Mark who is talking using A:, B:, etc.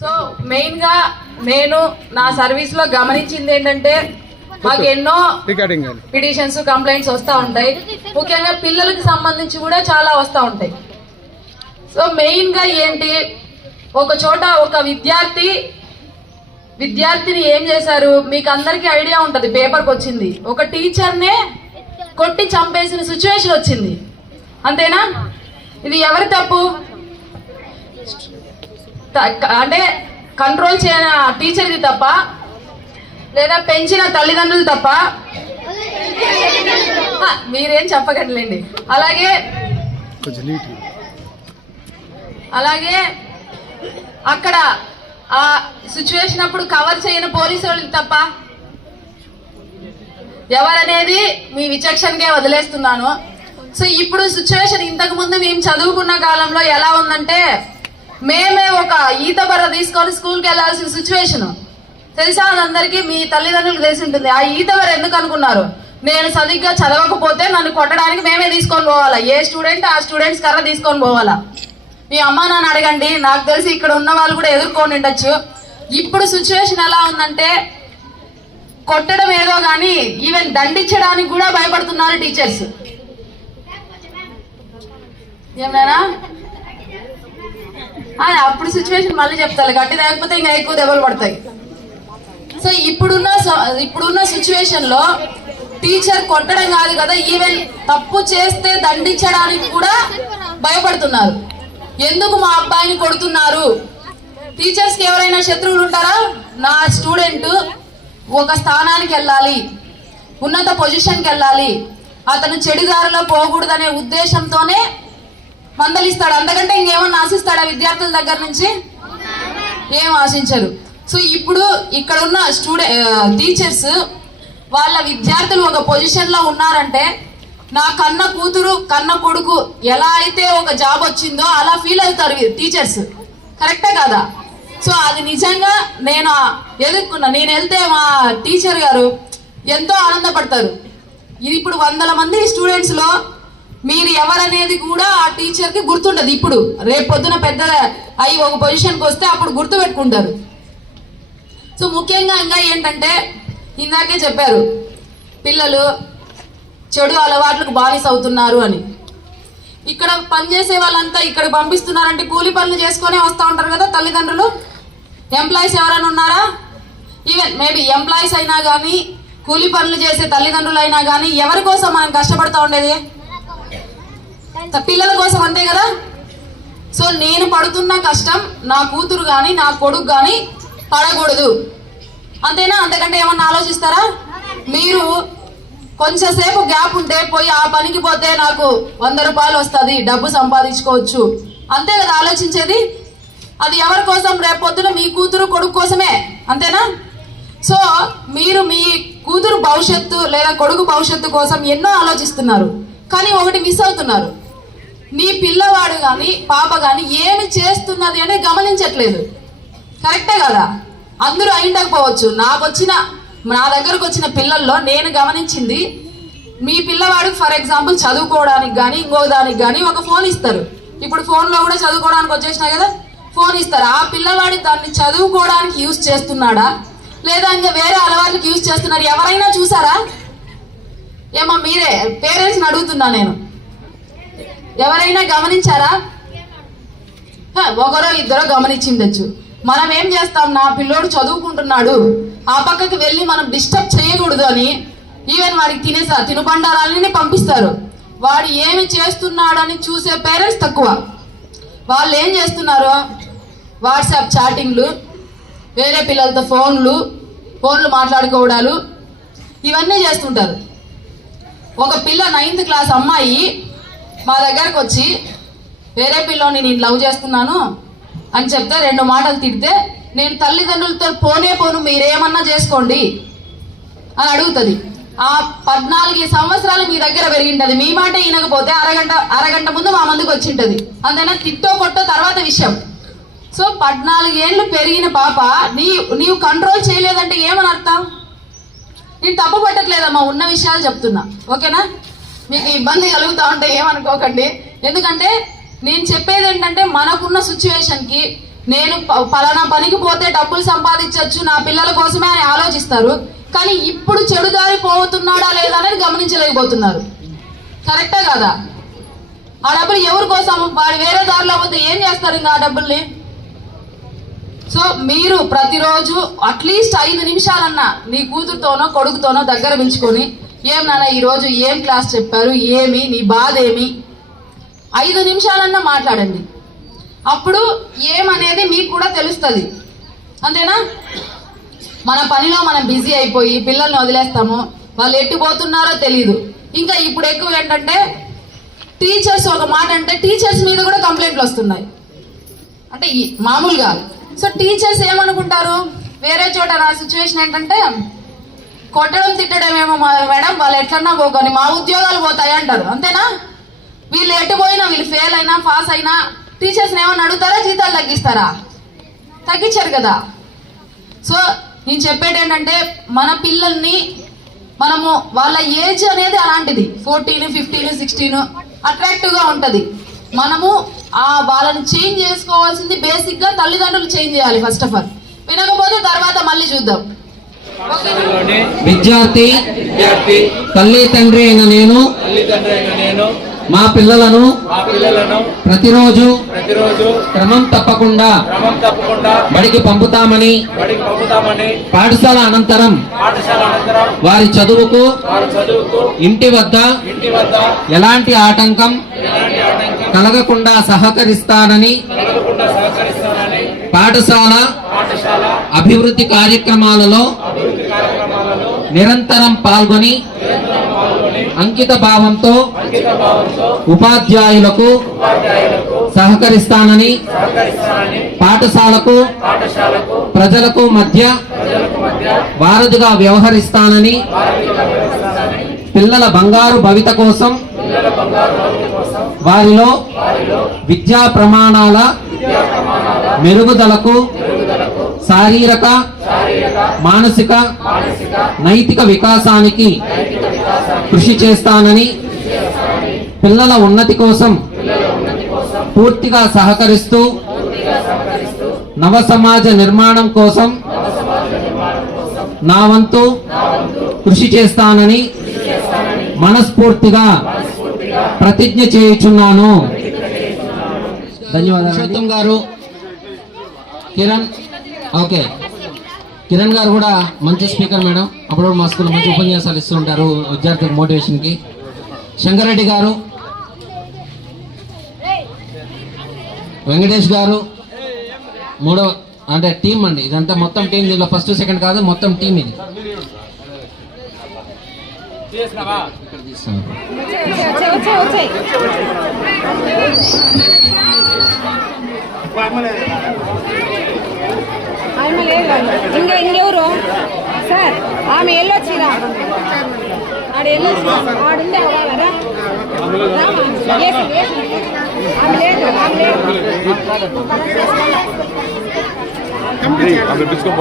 A: So మెయిన్గా నేను నా సర్వీస్లో గమనించింది ఏంటంటే మాకు ఎన్నో పిటిషన్స్ కంప్లైంట్స్ వస్తూ ఉంటాయి. ముఖ్యంగా పిల్లలకు సంబంధించి కూడా చాలా వస్తూ ఉంటాయి. సో మెయిన్గా ఏంటి ఒక చోట ఒక విద్యార్థి విద్యార్థిని ఏం చేశారు? మీకు అందరికీ ఐడియా ఉంటది. పేపర్కి వచ్చింది. ఒక టీచర్నే కొట్టి చంపేసిన సిచ్యువేషన్ వచ్చింది. అంతేనా? ఇది ఎవరి తప్పు? అంటే కంట్రోల్ చేయని టీచర్ది తప్ప? లేదా పెంచిన తల్లిదండ్రులు తప్ప? మీరేం చెప్పగట్లేండి అలాగే అలాగే అక్కడ ఆ సిచ్యువేషన్ అప్పుడు కవర్ చేయని పోలీసు వాళ్ళకి తప్ప ఎవరనేది మీ విచక్షణకే వదిలేస్తున్నాను. సో ఇప్పుడు సిచ్యువేషన్ ఇంతకు ముందు మేము చదువుకున్న కాలంలో ఎలా ఉందంటే మేమే ఒక ఈత బర్ర తీసుకొని స్కూల్కి వెళ్ళాల్సిన సిచ్యువేషన్ తెలుసా? అందరికీ మీ తల్లిదండ్రులకు తెలిసి ఉంటుంది. ఆ ఈత బర్ర ఎందుకు అనుకున్నారు? నేను సరిగ్గా చదవకపోతే నన్ను కొట్టడానికి మేమే తీసుకొని పోవాలా? ఏ స్టూడెంట్ ఆ స్టూడెంట్స్ కర్ర తీసుకొని పోవాలా? మీ అమ్మ నాన్న అడగండి. నాకు తెలిసి ఇక్కడ ఉన్న వాళ్ళు కూడా ఎదుర్కొని ఉండొచ్చు. ఇప్పుడు సిచ్యువేషన్ ఎలా ఉందంటే కొట్టడం ఏదో కానీ ఈవెన్ దండించడానికి కూడా భయపడుతున్నారు టీచర్స్ ఏమైనా అప్పుడు సిచ్యువేషన్ మళ్ళీ చెప్తారు గట్టి లేకపోతే ఇంకా ఎక్కువ దెబ్బలు పడతాయి. సో ఇప్పుడున్న స- ఇప్పుడున్న సిచ్యువేషన్లో టీచర్ కొట్టడం కాదు కదా ఈవెన్ తప్పు చేస్తే దండించడానికి కూడా భయపడుతున్నారు. ఎందుకు మా అబ్బాయిని కొడుతున్నారు? టీచర్స్కి ఎవరైనా శత్రువులు ఉంటారా? నా స్టూడెంట్ ఒక స్థానానికి వెళ్ళాలి. ఉన్నత పొజిషన్కి వెళ్ళాలి. అతను చెడుదారిలో పోకూడదనే ఉద్దేశంతోనే మందలిస్తాడు. అంతకంటే ఇంకేమన్నా ఆశిస్తాడా విద్యార్థుల దగ్గర నుంచి? ఏం ఆశించరు. సో ఇప్పుడు ఇక్కడ ఉన్న స్టూడె టీచర్స్ వాళ్ళ విద్యార్థులు ఒక పొజిషన్లో ఉన్నారంటే నా కన్న కూతురు కన్న కొడుకు ఎలా అయితే ఒక జాబ్ వచ్చిందో అలా ఫీల్ అవుతారు టీచర్స్ కరెక్టే కదా? సో అది నిజంగా నేను ఎదుర్కొన్నా. నేను వెళ్తే మా టీచర్ గారు ఎంతో ఆనందపడతారు. ఇది ఇప్పుడు వందల మంది స్టూడెంట్స్లో మీరు ఎవరనేది కూడా ఆ టీచర్కి గుర్తుండదు. ఇప్పుడు రేపు పొద్దున పెద్ద అయి ఒక పొజిషన్కి వస్తే అప్పుడు గుర్తు పెట్టుకుంటారు. సో ముఖ్యంగా ఇంకా ఏంటంటే ఇందాకే చెప్పారు పిల్లలు చెడు అలవాట్లకు బానిస అవుతున్నారు అని. ఇక్కడ పనిచేసే వాళ్ళంతా ఇక్కడ పంపిస్తున్నారంటే కూలి పనులు చేసుకునే వస్తూ ఉంటారు కదా తల్లిదండ్రులు? ఎంప్లాయీస్ ఎవరైనా ఉన్నారా? ఈవెన్ మేబీ ఎంప్లాయీస్ అయినా కానీ కూలి పనులు చేసే తల్లిదండ్రులు అయినా కానీ ఎవరి కోసం మనం కష్టపడతా ఉండేది? పిల్లల కోసం అంతే కదా? సో నేను పడుతున్న కష్టం నా కూతురు కానీ నా కొడుకు కానీ పడకూడదు. అంతేనా? అంతకంటే ఏమన్నా ఆలోచిస్తారా? మీరు కొంచెంసేపు గ్యాప్ ఉంటే పోయి ఆ పనికి పోతే నాకు వంద రూపాయలు వస్తుంది డబ్బు సంపాదించుకోవచ్చు. అంతే కదా ఆలోచించేది? అది ఎవరి కోసం? రేపు పొద్దున మీ కూతురు కొడుకు కోసమే. అంతేనా? సో మీరు మీ కూతురు భవిష్యత్తు లేదా కొడుకు భవిష్యత్తు కోసం ఎన్నో ఆలోచిస్తున్నారు కానీ ఒకటి మిస్ అవుతున్నారు. నీ పిల్లవాడు కానీ పాప కానీ ఏమి చేస్తున్నది అని గమనించట్లేదు. కరెక్టే కదా? అందరూ అయిండకపోవచ్చు నాకు వచ్చిన నా దగ్గరకు వచ్చిన పిల్లల్లో నేను గమనించింది మీ పిల్లవాడికి ఫర్ ఎగ్జాంపుల్ చదువుకోవడానికి కానీ ఇంకో దానికి కానీ ఒక ఫోన్ ఇస్తారు. ఇప్పుడు ఫోన్లో కూడా చదువుకోవడానికి వచ్చేసినాయి కదా ఫోన్ ఇస్తారు. ఆ పిల్లవాడి దాన్ని చదువుకోవడానికి యూజ్ చేస్తున్నాడా? లేదా ఇంకా వేరే అలవాట్లకి యూజ్ చేస్తున్నారు ఎవరైనా చూసారా? ఏమో మీరే పేరెంట్స్ని అడుగుతున్నా నేను. ఎవరైనా గమనించారా? ఒకరో ఇద్దరో గమనించిండొచ్చు. మనం ఏం చేస్తాం? నా పిల్లోడు చదువుకుంటున్నాడు. ఆ పక్కకి వెళ్ళి మనం డిస్టర్బ్ చేయకూడదు అని ఈవెన్ వాడికి తినేసా తినుబండారాలని పంపిస్తారు. వాడు ఏమి చేస్తున్నాడని చూసే పేరెంట్స్ తక్కువ. వాళ్ళు ఏం చేస్తున్నారు? వాట్సాప్ చాటింగ్లు వేరే పిల్లలతో ఫోన్లు ఫోన్లు మాట్లాడుకోవడాలు ఇవన్నీ చేస్తుంటారు. ఒక పిల్ల నైన్త్ క్లాస్ అమ్మాయి మా దగ్గరకు వచ్చి వేరే పిల్లోని నేను లవ్ చేస్తున్నాను అని చెప్తే రెండు మాటలు తిడితే నేను తల్లిదండ్రులతో పోనే పోను మీరేమన్నా చేసుకోండి అని అడుగుతుంది. ఆ పద్నాలుగు సంవత్సరాలు మీ దగ్గర పెరిగింటది. మీ మాట వినకపోతే అరగంట అరగంట ముందు మా ముందుకు వచ్చింటది. అంతేనా? తిట్టో కొట్టో తర్వాత విషయం. సో పద్నాలుగేళ్ళు పెరిగిన పాప నీ నీవు కంట్రోల్ చేయలేదంటే ఏమని అర్థం? నేను తప్పు పట్టట్లేదమ్మా ఉన్న విషయాలు చెప్తున్నా. ఓకేనా? మీకు ఇబ్బంది కలుగుతూ ఉంటే ఏమనుకోకండి. ఎందుకంటే నేను చెప్పేది ఏంటంటే మనకున్న సిచ్యువేషన్కి నేను ప- పలానా పనికి పోతే డబ్బులు సంపాదించవచ్చు నా పిల్లల కోసమే అని ఆలోచిస్తారు కానీ ఇప్పుడు చెడు దారి పోతున్నాడా లేదా అనేది గమనించలేకపోతున్నారు. కరెక్టే కదా? ఆ డబ్బులు ఎవరి కోసం? వాడు వేరే దారిలో పోతే ఏం చేస్తారు ఇంకా ఆ డబ్బుల్ని? సో మీరు ప్రతిరోజు అట్లీస్ట్ ఐదు నిమిషాలన్నా నీ కూతురుతోనో కొడుకుతోనో దగ్గర పిలుచుకొని ఏం నాన్న ఈరోజు ఏం క్లాస్ చెప్పారు? ఏమి? నీ బాధ ఏమి ఐదు నిమిషాలన్నా మాట్లాడండి. అప్పుడు ఏమనేది మీకు కూడా తెలుస్తుంది. అంతేనా? మన పనిలో మనం బిజీ అయిపోయి పిల్లల్ని వదిలేస్తాము వాళ్ళు ఎట్టిపోతున్నారో తెలియదు ఇంకా ఇప్పుడు ఎక్కువ ఏంటంటే టీచర్స్ ఒక మాట అంటే టీచర్స్ మీద కూడా కంప్లైంట్లు వస్తున్నాయి. అంటే మామూలుగా. సో టీచర్స్ ఏమనుకుంటారు? వేరే చోట నా సిచ్యువేషన్ ఏంటంటే కొట్టడం తిట్టడం ఏమో మేడం వాళ్ళు ఎట్లన్నా పోకొని మా ఉద్యోగాలు పోతాయి అంటారు. అంతేనా? వీళ్ళు ఎటు పోయినా వీళ్ళు ఫెయిల్ అయినా పాస్ అయినా టీచర్స్ని ఏమన్నా అడుగుతారా జీతాలు తగ్గిస్తారా? తగ్గించారు కదా. సో నేను చెప్పేది ఏంటంటే మన పిల్లల్ని మనము వాళ్ళ ఏజ్ అనేది అలాంటిది. ఫోర్టీన్ ఫిఫ్టీన్ సిక్స్టీన్ అట్రాక్టివ్గా ఉంటుంది. మనము ఆ వాళ్ళని చేంజ్ చేసుకోవాల్సింది బేసిక్గా తల్లిదండ్రులు చేంజ్ చేయాలి ఫస్ట్ ఆఫ్ ఆల్ వినకపోతే తర్వాత మళ్ళీ చూద్దాం.
B: విద్యార్థి
C: విద్యార్థి
B: తల్లి తండ్రి అయిన నేను
C: తల్లిదండ్రి అయిన నేను
B: మా పిల్లలను ప్రతిరోజు క్రమం తప్పకుండా బడికి పంపుతామని పాఠశాల అనంతరం వారి చదువుకు ఇంటి వద్ద ఎలాంటి ఆటంకం కలగకుండా సహకరిస్తానని పాఠశాల అభివృద్ధి కార్యక్రమాలలో నిరంతరం పాల్గొని అంకిత భావంతో ఉపాధ్యాయులకు సహకరిస్తానని పాఠశాలకు ప్రజలకు మధ్య వారధిగా వ్యవహరిస్తానని పిల్లల బంగారు భవిత కోసం వారిలో విద్యా ప్రమాణాల మెరుగుదలకు శారీరక మానసిక నైతిక వికాసానికి కృషి చేస్తానని పిల్లల ఉన్నతి కోసం పూర్తిగా సహకరిస్తూ నవ సమాజ నిర్మాణం కోసం నా వంతు కృషి చేస్తానని మనస్ఫూర్తిగా ప్రతిజ్ఞ చేయుచున్నాను. ధన్యవాదాలు గారు కిరణ్ ఓకే. కిరణ్ గారు కూడా మంచి స్పీకర్ మేడం. అప్పుడప్పుడు మా స్కూల్లో మంచి ఉపన్యాసాలు ఇస్తుంటారు విద్యార్థులకు మోటివేషన్ శంకరెడ్డి గారు వెంకటేష్ గారు మూడవ అంటే టీం అండి. ఇదంతా మొత్తం టీం దీనిలో ఫస్ట్ సెకండ్ కాదు మొత్తం టీం ఇది. ఇక్కడ
D: ఇంకా ఇంకెవరు సార్ ఆమె వెళ్ళొచ్చిరా ఆడ వెళ్ళొచ్చి ఆడుండే అవ్వాలరా ఆమె లేదు ఆమె లేదు
E: André, André, bis kommt